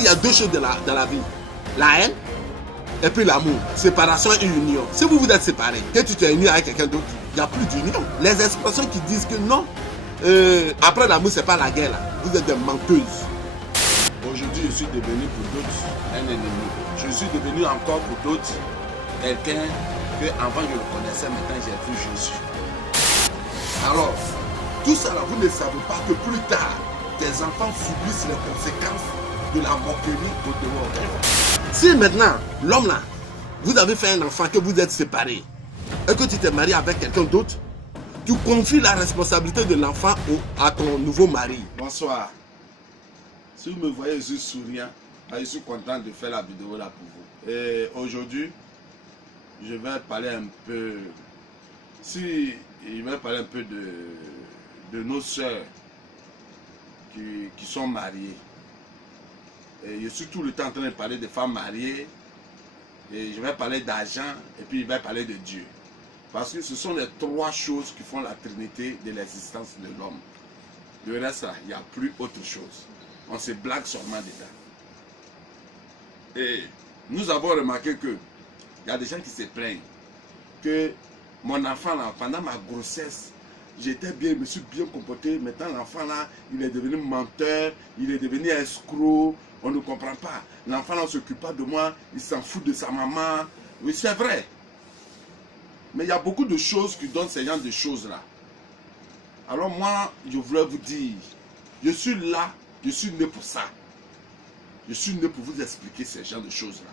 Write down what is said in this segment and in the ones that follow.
qu'il y a deux choses dans la vie. La haine et puis l'amour. Séparation et union. Si vous vous êtes séparés, que tu t'es uni avec quelqu'un d'autre, il n'y a plus d'union. Les expressions qui disent que non, après l'amour, c'est pas la guerre là. Vous êtes des menteuses. Aujourd'hui, je suis devenu pour d'autres un ennemi. Je suis devenu encore pour d'autres quelqu'un que avant je le connaissais, maintenant j'ai vu Jésus. Alors, tout ça là, vous ne savez pas que plus tard, tes enfants subissent les conséquences de la moquerie au dehors. Si maintenant, l'homme là, vous avez fait un enfant, que vous êtes séparés, et que tu t'es marié avec quelqu'un d'autre, tu confies la responsabilité de l'enfant à ton nouveau mari. Bonsoir. Si vous me voyez, je suis souriant, je suis content de faire la vidéo là pour vous. Et aujourd'hui, je vais parler un peu, je vais parler un peu de nos sœurs qui sont mariées. Et je suis tout le temps en train de parler des femmes mariées. Et je vais parler d'argent et puis je vais parler de Dieu. Parce que ce sont les trois choses qui font la trinité de l'existence de l'homme. Le reste, il n'y a plus autre chose. On se blague seulement dedans. Et nous avons remarqué que il y a des gens qui se plaignent que mon enfant, là, pendant ma grossesse, j'étais bien, je me suis bien comporté. Maintenant, l'enfant, là, il est devenu menteur, il est devenu escroc. On ne comprend pas. L'enfant, là, ne s'occupe pas de moi, il s'en fout de sa maman. Oui, c'est vrai. Mais il y a beaucoup de choses qui donnent ces genres de choses-là. Alors moi, je voulais vous dire, je suis là, je suis né pour ça. Je suis né pour vous expliquer ces genres de choses-là.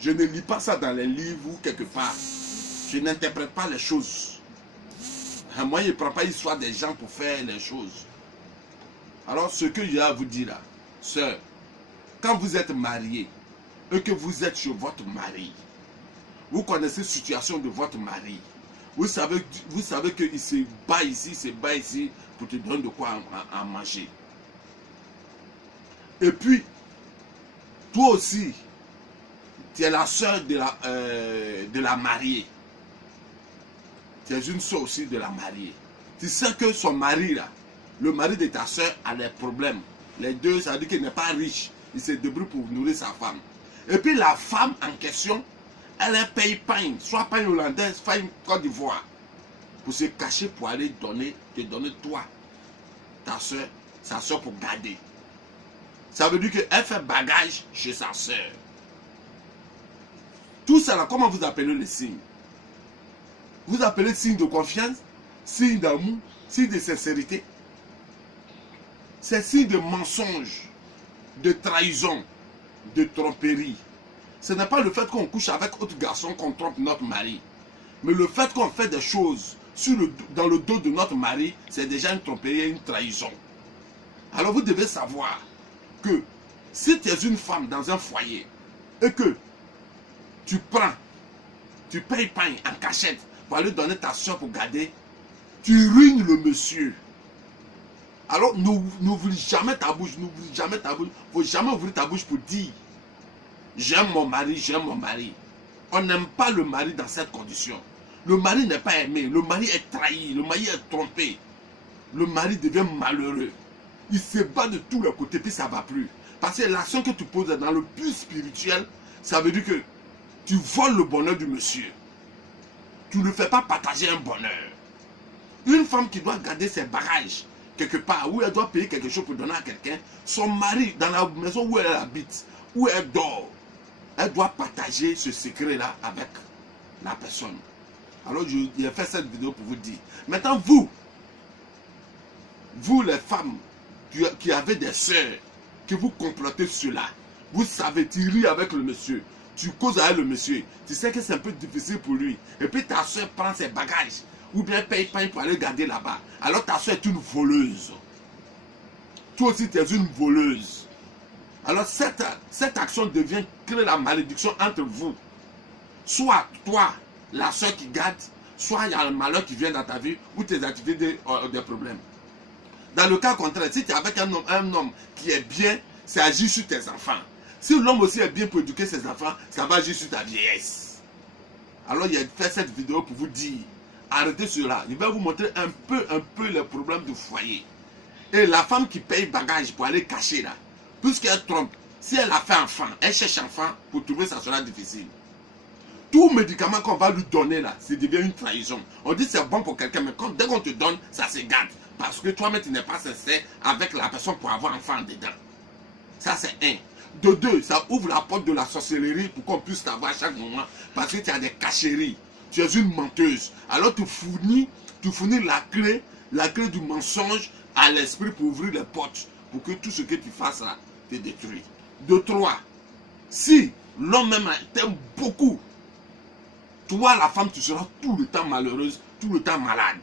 Je ne lis pas ça dans les livres ou quelque part. Je n'interprète pas les choses. Moi, je ne prends pas l'histoire des gens pour faire les choses. Alors, ce que j'ai à vous dire là, sœur, quand vous êtes marié et que vous êtes chez votre mari, vous connaissez la situation de votre mari. Vous savez qu'il se bat ici, pour te donner de quoi à manger. Et puis, toi aussi, tu es la soeur de la mariée. Tu es une soeur aussi de la mariée. Tu sais que son mari, là, le mari de ta soeur a des problèmes. Les deux, ça veut dire qu'il n'est pas riche. Il se débrouille pour nourrir sa femme. Et puis la femme en question, elle est paille-pain, soit paille hollandaise, soit Côte d'Ivoire, pour se cacher, pour aller te donner toi, ta soeur, sa soeur pour garder. Ça veut dire qu'elle fait bagage chez sa soeur. Tout ça là, comment vous appelez les signes? Vous appelez signe de confiance, signe d'amour, signe de sincérité. C'est signe de mensonge, de trahison, de tromperie. Ce n'est pas le fait qu'on couche avec autre garçon qu'on trompe notre mari. Mais le fait qu'on fait des choses dans le dos de notre mari, c'est déjà une tromperie et une trahison. Alors vous devez savoir que si tu es une femme dans un foyer et que tu payes pain en cachette pour aller donner ta soeur pour garder, tu ruines le monsieur. Alors n'ouvre jamais ta bouche, n'ouvre jamais ta bouche. Il ne faut jamais ouvrir ta bouche pour dire j'aime mon mari, j'aime mon mari. On n'aime pas le mari dans cette condition. Le mari n'est pas aimé, le mari est trahi, le mari est trompé. Le mari devient malheureux. Il se bat de tous les côtés, puis ça ne va plus. Parce que l'action que tu poses dans le plus spirituel, ça veut dire que tu voles le bonheur du monsieur. Tu ne fais pas partager un bonheur. Une femme qui doit garder ses bagages quelque part, où elle doit payer quelque chose pour donner à quelqu'un, son mari, dans la maison où elle habite, où elle dort, elle doit partager ce secret-là avec la personne. Alors, j'ai fait cette vidéo pour vous dire. Maintenant, vous les femmes qui avez des sœurs, que vous complotez cela, vous savez, tu ris avec le monsieur, tu causes avec le monsieur, tu sais que c'est un peu difficile pour lui, et puis ta soeur prend ses bagages, ou bien paye pain pour aller garder là-bas. Alors ta soeur est une voleuse. Toi aussi, tu es une voleuse. Alors cette action crée la malédiction entre vous. Soit toi, la soeur qui garde, soit il y a le malheur qui vient dans ta vie, ou tes activités des problèmes. Dans le cas contraire, si tu es avec un homme qui est bien, ça agit sur tes enfants. Si l'homme aussi est bien pour éduquer ses enfants, ça va agir sur ta vieillesse. Alors il a fait cette vidéo pour vous dire, arrêtez cela. Il va vous montrer un peu les problèmes du foyer. Et la femme qui paye bagage pour aller cacher là, puisqu'elle trompe, Si elle a fait enfant, elle cherche enfant, pour trouver ça sera difficile. Tout médicament qu'on va lui donner là, ça devient une trahison. On dit c'est bon pour quelqu'un, mais dès qu'on te donne, ça se gâte. Parce que toi-même, tu n'es pas sincère avec la personne pour avoir enfant dedans. Ça, c'est un. De deux, ça ouvre la porte de la sorcellerie pour qu'on puisse t'avoir à chaque moment. Parce que tu as des cacheries. Tu es une menteuse. Alors tu fournis la clé du mensonge à l'esprit pour ouvrir les portes. Pour que tout ce que tu fasses là, te détruit. De trois, si l'homme même t'aime beaucoup, toi, la femme, tu seras tout le temps malheureuse, tout le temps malade.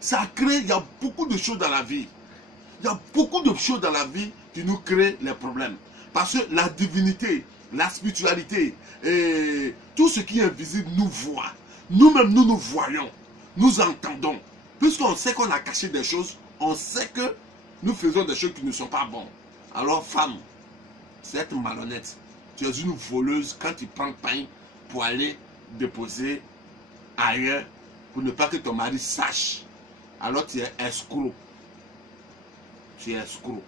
Ça crée, il y a beaucoup de choses dans la vie. Il y a beaucoup de choses dans la vie qui nous créent les problèmes. Parce que la divinité, la spiritualité, et tout ce qui est invisible nous voit. Nous-mêmes, nous nous voyons, nous entendons. Puisqu'on sait qu'on a caché des choses, on sait que nous faisons des choses qui ne sont pas bonnes. Alors, femme, c'est être malhonnête. Tu es une voleuse quand tu prends pain pour aller déposer ailleurs pour ne pas que ton mari sache. Alors tu es escroc. Tu es escroc.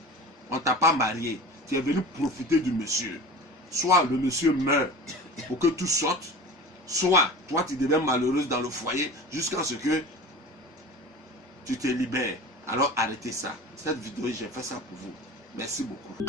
On ne t'a pas marié. Tu es venu profiter du monsieur. Soit le monsieur meurt pour que tout sorte, soit toi tu deviens malheureuse dans le foyer jusqu'à ce que tu te libères. Alors arrêtez ça. Cette vidéo, j'ai fait ça pour vous. Merci beaucoup.